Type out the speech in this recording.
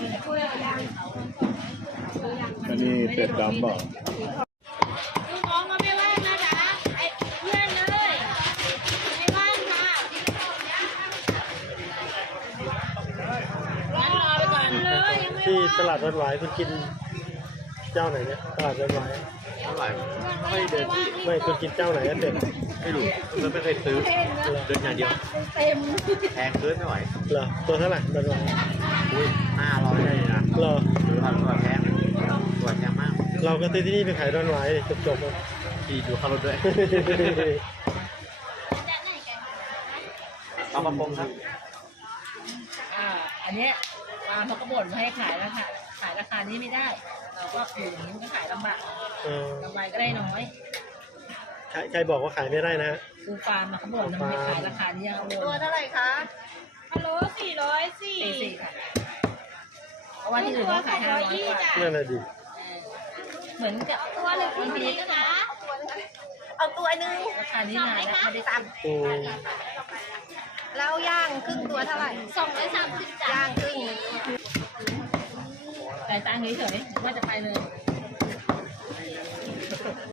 อันนี้เป็ดดำเปล่าลูกน้องมาไม่ว่างนะจ๊ะไอ้เพื่อนเลยไม่ว่างค่ะงั้นรอไปก่อนเลยที่ตลาดวัดหวายคุณกินเจ้าไหนเนี่ยตลาดวัดหวาย เท่าไหร่ไม่เดินที่ ไม่คุณกินเจ้าไหนก็เด็ด ไม่รู้มันไม่เคยซื้อเดินอย่างเดียวแพงเกินไม่ไหว เหรอตัวเท่าไหร่วัดหวาย อุ้ย500ได้นะ เหรอ ซื้อพันกว่าแพงตัวแพงมาก เราก็ซื้อที่นี่ไปขายวัดหวายจบๆเลย ขี่ดูค่ารถด้วยเอามาปงครับ อันเนี้ยปลาเขาก็บ่นให้ขายราคานี้ไม่ได้ เราก็อยู่อย่างนี้ก็ขายลำบาก กำไรก็ได้น้อย ใครบอกว่าขายไม่ได้นะฮะ คือฟาร์มเขาบ่นทำไมขายราคานี้เอา ตัวเท่าไหร่คะฮัลโหลสี่ค่ะเพราะว่าที่อื่นเขาขาย500 กว่า นั่นแหละดิ เหมือนกับ ตัวหรือพี่พีคะเอาตัวหนึ่ง ราคานี้นานแล้วไม่ได้ตาม อืม แล้วย่างครึ่งตัวเท่าไหร่230จ้ะ ย่างครึ่ง จ่ายตังค์เฉยๆว่าจะไปเลย